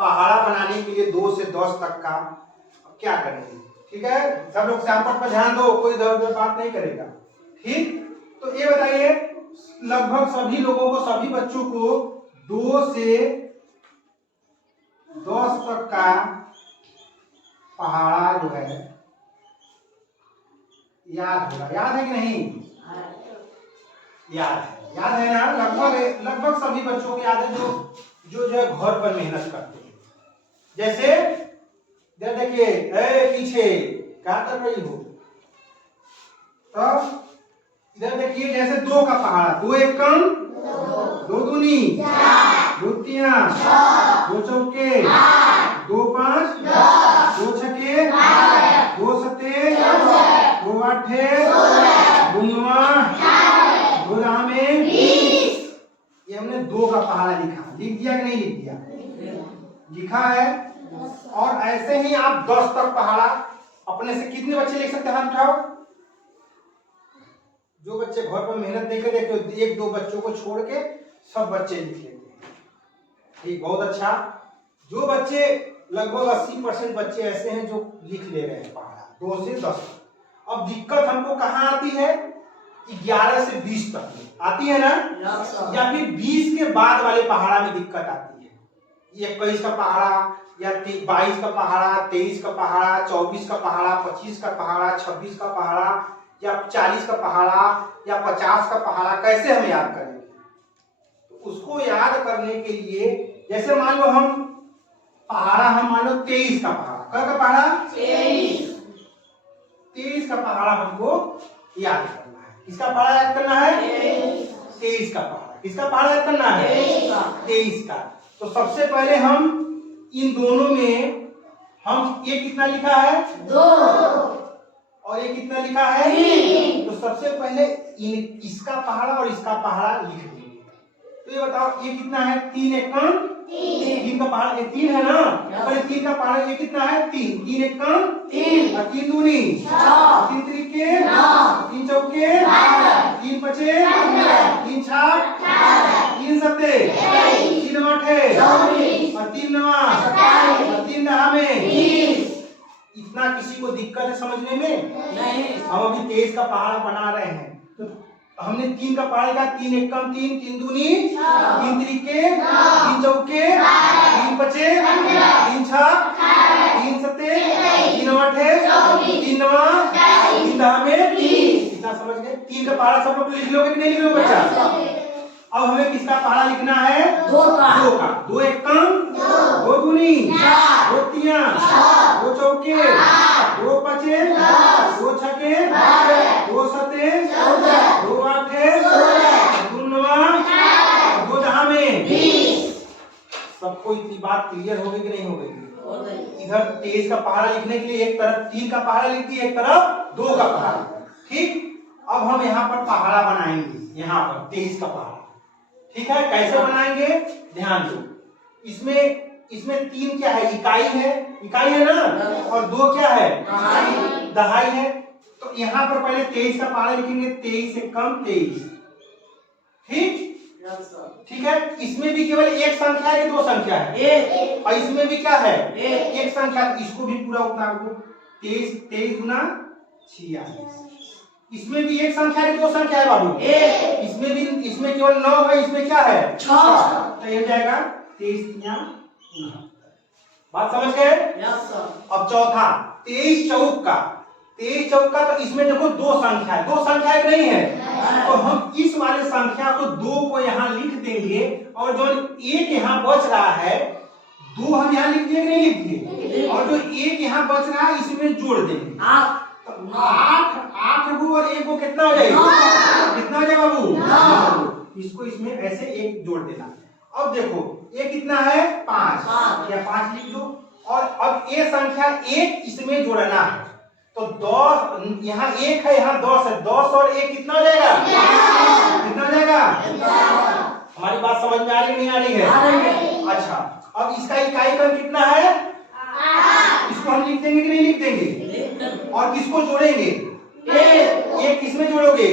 पहाड़ा बनाने के लिए 2 से 10 तक का। अब क्या करेंगे, ठीक है, सब लोग सैंपल पर ध्यान दो, कोई इधर उधर बात नहीं करेगा, ठीक। तो ये बताइए लगभग सभी लोगों को, सभी बच्चों को 2 से 10 तक का पहाड़ा जो है याद होगा, याद है कि नहीं? याद है ना? लगभग सभी बच्चों को याद है जो है घर पर मेहनत करते हैं। जैसे देखिए, पीछे क्या कर रही हो? तब इधर देखिए, जैसे 2 का पहाड़ा, 2 एक कम, 2 दूनी 2 तिया 2 चौके 2 पांच 2 छके 2 सते 2 आठे 2 नवा 2 दामे 20। ये हमने 2 का पहाड़ा लिख दिया कि नहीं लिख दिया? लिखा है। और ऐसे ही आप 10 तक पहाड़ा अपने से कितने बच्चे लिख सकते हैं? हाथ उठाओ। जो बच्चे घर पर मेहनत नहीं करते, तो 1-2 बच्चों को छोड़ के सब बच्चे लिख लेते हैं, ठीक, बहुत अच्छा। जो बच्चे लगभग 80% बच्चे ऐसे हैं जो लिख ले रहे हैं पहाड़ा 2 से 10। अब दिक्कत हमको कहाँ आती है? 11 से 20 तक आती है ना, या फिर 20 के बाद वाले पहाड़ा में दिक्कत आती है। 21 का पहाड़ा या 22 का पहाड़ा, 23 का पहाड़ा, 24 का पहाड़ा, 25 का पहाड़ा, 26 का पहाड़ा, या 40 का पहाड़ा, या 50 का पहाड़ा, कैसे हम याद करेंगे? तो उसको याद करने के लिए, जैसे मान लो हम पहाड़ा, हम मान लो 23 का पहाड़ा, क्या का पहाड़ा? 23 का पहाड़ा हमको याद करना है। किसका पहाड़ा याद करना है? 23 का पहाड़ा। किसका पहाड़ा याद करना है? 23 का। तो सबसे पहले हम इन दोनों में, हम ये कितना लिखा है? 2, और ये कितना लिखा है? 3। तो सबसे पहले इसका पहाड़ा और इसका पहाड़ा लिख देंगे। तो ये बताओ, ये कितना है? 3 एक कम 3 का पहाड़ा, ये 3 है ना, पहले 3 का पहाड़ा, ये कितना है? 3 3 एक कम 3 और 3 दूनी 6 3 त्रिके 9 3 चौके 3 पचे 3 छाक 3 सते 3 आठे 24 और 3 नवा 27 और 3 दहा में 20। इतना किसी को दिक्कत है समझने में? नहीं। हम अभी 23 का पहाड़ा बना रहे हैं, तो हमने 3 का पहाड़ा लिखा, 3 एक कम 3 3 दूनी 3 त्रिके 3 चौके 3 पचे 3 छाक 3 सते 3 आठे 3 नवा 3 दहा में 20। इतना समझ गए? 3 का पहाड़ा सब लोग लिख लोगे कि नहीं लिख लोगे बच्चा? अब हमें किसका पहाड़ा लिखना है? 2 का। 2 एक कम 2 दूनी 2 तिया 2 चौके 2 पचे 2 छके 2 सते 2 आठे 2 नवा 2 दहा में 20। सबको इतनी बात क्लियर हो गई कि नहीं हो गई? इधर 23 का पहाड़ा लिखने के लिए एक तरफ 3 का पहाड़ा लिख दिया, एक तरफ 2 का पहाड़ा, ठीक। अब हम यहाँ पर पहाड़ा बनाएंगे, यहाँ पर 23 का पहाड़ा, ठीक है। कैसे बनाएंगे ध्यान दो। इसमें 3 क्या है? इकाई है ना, और 2 क्या है? दहाई है। तो यहाँ पर पहले 23 का पहाड़ा लिखेंगे, 23 से कम 23, ठीक है। इसमें भी केवल एक संख्या है कि 2 संख्या है? और इसमें भी क्या है? एक संख्या। इसको भी पूरा उतार दो, 23 गुना 46। इसमें भी एक संख्या है कि 2 संख्या है बाबू? इसमें केवल 9 है, इसमें क्या है? 6। तो ये हो जाएगा 23 या 69। बात समझ गए? अब चौथा 23 चौक का। 23 चौक का, तो इसमें देखो 2 संख्या है, 2 संख्या एक नहीं है, तो हम इस वाले संख्या को 2 को यहाँ लिख देंगे, और जो एक यहाँ बच रहा है 2 हम यहाँ लिख दिए कि नहीं लिख दिए, और जो एक यहाँ बच रहा है इसमें जोड़ देंगे 8 गो और 1 गो कितना हो जाएगा? कितना हो जाएगा बाबू? इसको इसमें ऐसे एक जोड़ देना। अब देखो ये कितना है? 5 या 5 लिख दो, और अब ये संख्या 1 इसमें जोड़ना है, तो 10 यहाँ 1 है, यहाँ 10 है, 10 और 1 कितना हो जाएगा? कितना हो जाएगा? हमारी बात समझ में आ रही नहीं आ रही है? अच्छा, अब इसका इकाई क्रम कितना है? इसको हम लिख देंगे कि नहीं लिख देंगे? और किसको जोड़ेंगे? एक किसमें जोड़ोगे?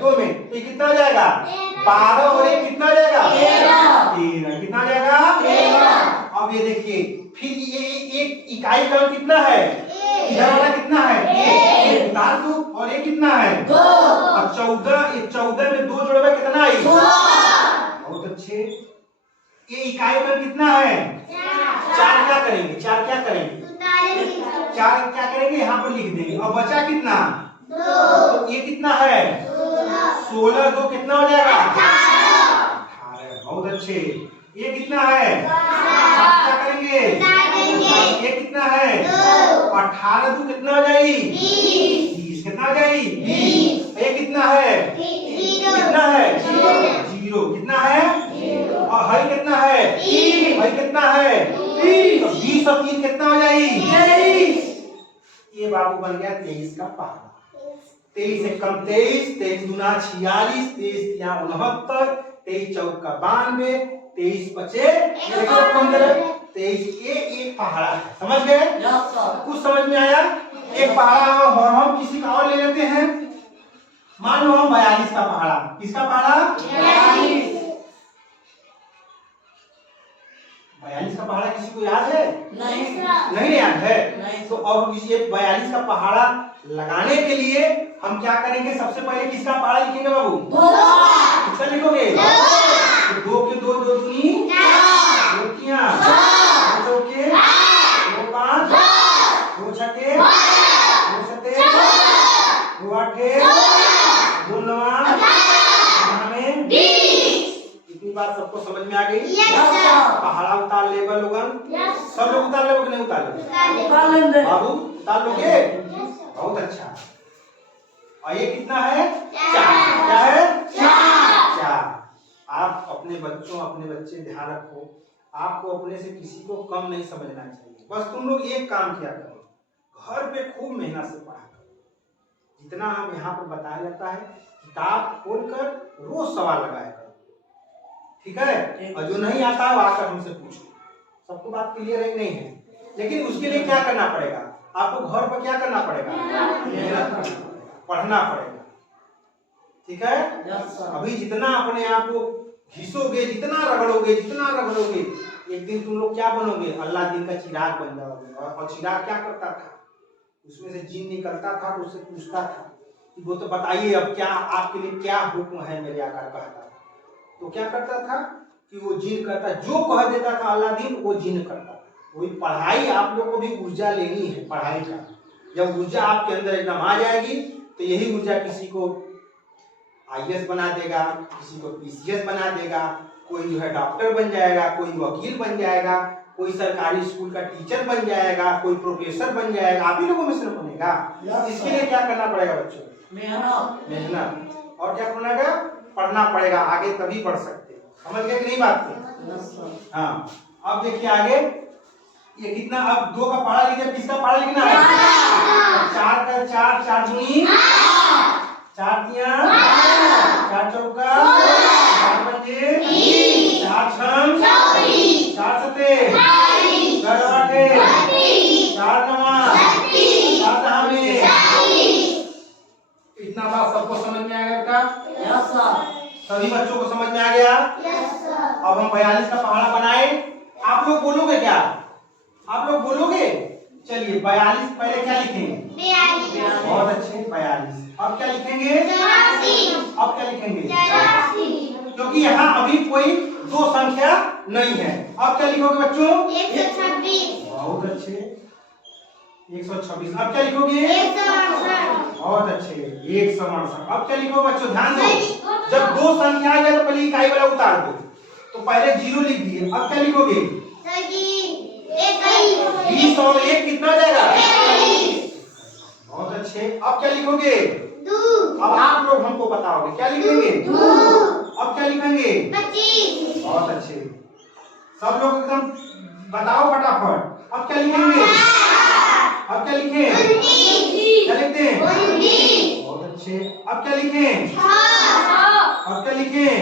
2 में। तो ये कितना हो जाएगा? 12 और 1 कितना हो जाएगा? 13। कितना हो जाएगा? 13। अब ये देखिए, फिर ये एक इकाई क्रम कितना है? इधर वाला कितना है? एक उतार दो, और ये कितना है? 2। अब 14 में 2 जोड़े कितना आई? 4। बहुत अच्छे। ये इकाई क्रम कितना है? 4 क्या करेंगे? 4 क्या करेंगे? 4 क्या करेंगे? यहाँ पर लिख देंगे। और बचा कितना? 2। तो ये कितना है? 16। 2 कितना हो जाएगा? 18। बहुत अच्छे। ये कितना है? 7 क्या करेंगे? ये कितना है? 18। 2 कितना हो जाएगी? 20। कितना हो जाएगी? 20। ये कितना है? कितना है? 0। कितना है? और हल कितना है? 3। हल कितना है? 30। 20 और 3 कितना हो जाएगी? 23। ये बाबू बन गया 23 का पहाड़ा। 23 से कम 23, 23 दूना 46, 23 तिया 69, 23 चौका 92, 23 पचे 115, 23 ये एक पहाड़ा है। समझ गए? कुछ समझ में आया? एक पहाड़ा और हम किसी का और ले लेते हैं। मान लो हम 42 का पहाड़ा। किसका पहाड़ा? 42 का पहाड़ा किसी को याद है? नहीं याद है? तो अब इस 42 का पहाड़ा लगाने के लिए हम क्या करेंगे? सबसे पहले किसका पहाड़ा लिखेंगे बाबू? किसका लिखोगे? 2 के 2 2 दूनी 4, 2 तिया 2 चौके 2 5 2 छके 2 सते 2 आठे 2 नवा 20। इतनी बात सबको समझ में आ गई? पहाड़ा उतार ले लोगन? सब लोग उतार ले कि नहीं उतार ले? बाबू उतार लोगे? बहुत अच्छा। और ये कितना है? 4। क्या है? 4। आप अपने बच्चे ध्यान रखो, आपको अपने से किसी को कम नहीं समझना चाहिए। बस तुम लोग एक काम किया करो, घर पे खूब मेहनत से पढ़ा करो। जितना हम यहाँ पर बताया जाता है, किताब खोलकर रोज सवाल लगाया करो, ठीक है? और जो नहीं आता है वो आकर हमसे पूछो। सबको बात क्लियर है नहीं है? लेकिन उसके लिए क्या करना पड़ेगा? आपको घर पर क्या करना पड़ेगा? मेहनत करना पड़ेगा, पढ़ना पड़ेगा, ठीक है? अभी जितना अपने आप को घिसोगे, जितना रगड़ोगे, एक दिन तुम लोग क्या बनोगे? अल्लाह दिन का चिराग बन जाओगे। और चिराग क्या करता था? उसमें से जिन निकलता था तो उससे पूछता था कि वो तो बताइए अब क्या आपके लिए क्या हुक्म है मेरे आकार कहता। तो क्या करता था कि वो जिन करता, जो कह देता था अल्लाह दिन, वो जिन करता था। वही पढ़ाई आप लोग को भी ऊर्जा लेनी है पढ़ाई का। जब ऊर्जा आपके अंदर एकदम आ जाएगी तो यही ऊर्जा किसी को IAS बना देगा, किसी को PCS बना देगा, कोई जो है डॉक्टर बन जाएगा, कोई वकील बन जाएगा, कोई सरकारी स्कूल का टीचर बन जाएगा, कोई प्रोफेसर बन जाएगा। आप ही लोगों में से बनेगा। इसके लिए क्या करना पड़ेगा बच्चों? मेहनत। और क्या करना पड़ेगा? पढ़ना पड़ेगा, आगे तभी पढ़ सकते हैं। समझ गए कि नहीं बात को? हाँ। अब देखिए आगे, ये कितना? अब 2 का पहाड़ा लिखिए। किसका पहाड़ा लिखना है? 4 का 4 4 दूनी 4 तिया 4 चौका 4 पंजे 4 छम 4 सते 4 आठे 4 नवा 4 दहा में। इतना बात सबको समझ में आ गया बेटा? सभी बच्चों को समझ में आ गया? अब हम 42 का पहाड़ा बनाए। आप लोग बोलोगे क्या? आप लोग बोलोगे? चलिए 42 पहले क्या लिखेंगे? 42। बहुत अच्छे 42। अब क्या लिखेंगे? 84। अब क्या लिखेंगे? 84। क्योंकि यहाँ अभी कोई 2 संख्या नहीं है। अब क्या लिखोगे बच्चों? 126। बहुत अच्छे 126। अब क्या लिखोगे? 168। बहुत अच्छे 168। अब क्या लिखोगे बच्चों? ध्यान दो, जब 2 संख्या आ जाए तो पहले इकाई वाला उतार दो। तो पहले 0 लिख दिए। अब क्या लिखोगे? 20 और 1 कितना हो जाएगा? 21। बहुत अच्छे। अब क्या लिखोगे? 2। अब आप लोग हमको बताओगे क्या लिखेंगे? 2। अब क्या लिखेंगे? 25। बहुत अच्छे, सब लोग एकदम बताओ फटाफट। अब क्या लिखेंगे? अब क्या लिखें? 19। क्या लिखते हैं? 19। बहुत अच्छे। अब क्या लिखें? 6। अब क्या लिखें?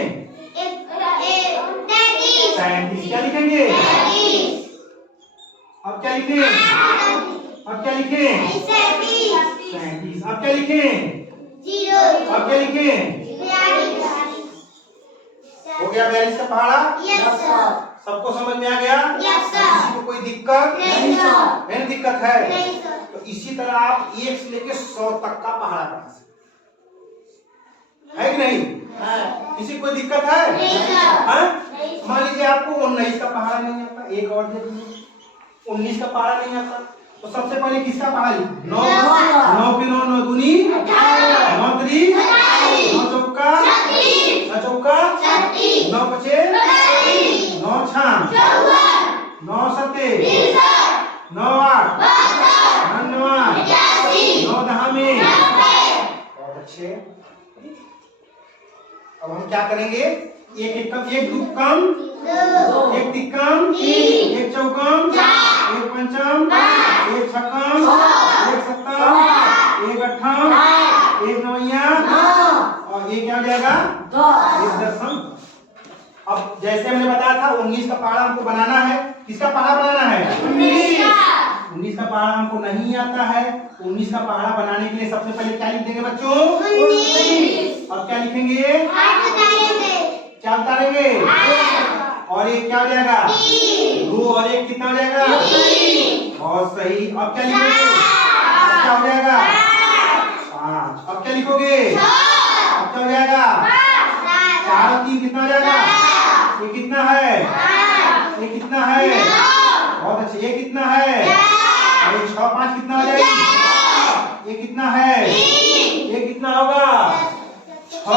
37। क्या लिखेंगे? 33। अब क्या लिखें? अब क्या लिखें? 37। अब क्या लिखें? 0। अब क्या लिखें? 42। हो गया 42 का पहाड़ा? Yes sir. सबको समझ में आ गया? Yes sir. कोई दिक्कत नहीं सर। है ना? दिक्कत है? नहीं सर। तो इसी तरह आप 1 से लेके 100 तक का पहाड़ा बना सकते है कि नहीं? किसी कोई दिक्कत है? नहीं सर। हाँ? मान लीजिए आपको 19 का पहाड़ा नहीं आता, एक और दे दीजिए। 19 का पहाड़ा नहीं आता, तो सबसे पहले किसका पहाड़ा लिखो? 9 9 के 9 9 दूनी 9 3 9 चौका 9 चौका 9 पचे 9 छाम 9 सते 9 8 9 दहा में। बहुत अच्छे। अब हम क्या करेंगे? एक एक कम, एक दो कम, एक तिक्कम, एक चौकम, एक पंचम, एक छक्कम, एक सत्तम, एक अट्ठम, एक नवैया, और ये क्या हो जाएगा? एक दसम। अब जैसे हमने बताया था 19 का पहाड़ा हमको बनाना है। किसका पहाड़ा बनाना है? 19 का पहाड़ा हमको नहीं आता है। 19 का पहाड़ा बनाने के लिए सबसे पहले क्या लिख देंगे बच्चों? 19। और क्या लिखेंगे? क्या उतारेंगे? और ये क्या हो जाएगा? 2 और 1 कितना हो जाएगा? बहुत सही। अब क्या लिखोगे? अब क्या हो जाएगा? 5। अब क्या लिखोगे? अब क्या हो जाएगा? 4 और 3 कितना हो जाएगा? ये कितना है? ये कितना है? बहुत अच्छे। ये कितना है? और 6 5 कितना हो जाएगी? ये कितना है? ये कितना होगा? 6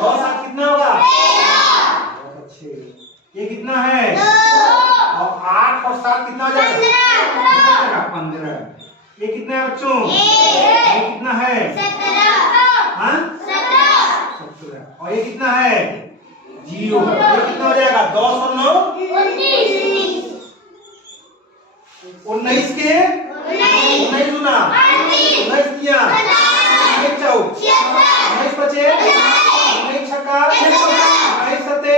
7 कितना होगा? बहुत अच्छे। ये कितना है? और 8 और 7 कितना हो जाएगा? 15। ये कितना है बच्चों? ये कितना है? 17। 17। और ये कितना है? 0। ये कितना हो जाएगा? 10 और 9 19 के 19 गुना 19 किया 1 चौक 19 पचे 19 छक्का 19 सते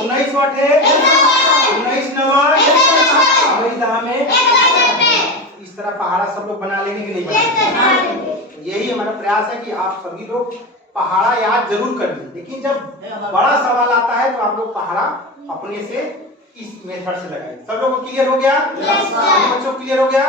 19 आठे 19 नवा 19 दहा में। इस तरह पहाड़ा सब लोग बना लेंगे कि नहीं बनाएंगे? यही हमारा प्रयास है कि आप सभी लोग पहाड़ा याद जरूर कर लें, लेकिन जब बड़ा सवाल आता है तो आप लोग पहाड़ा अपने से इस मेथड से लगाइए। सब लोगों को क्लियर हो गया? बच्चों क्लियर हो गया?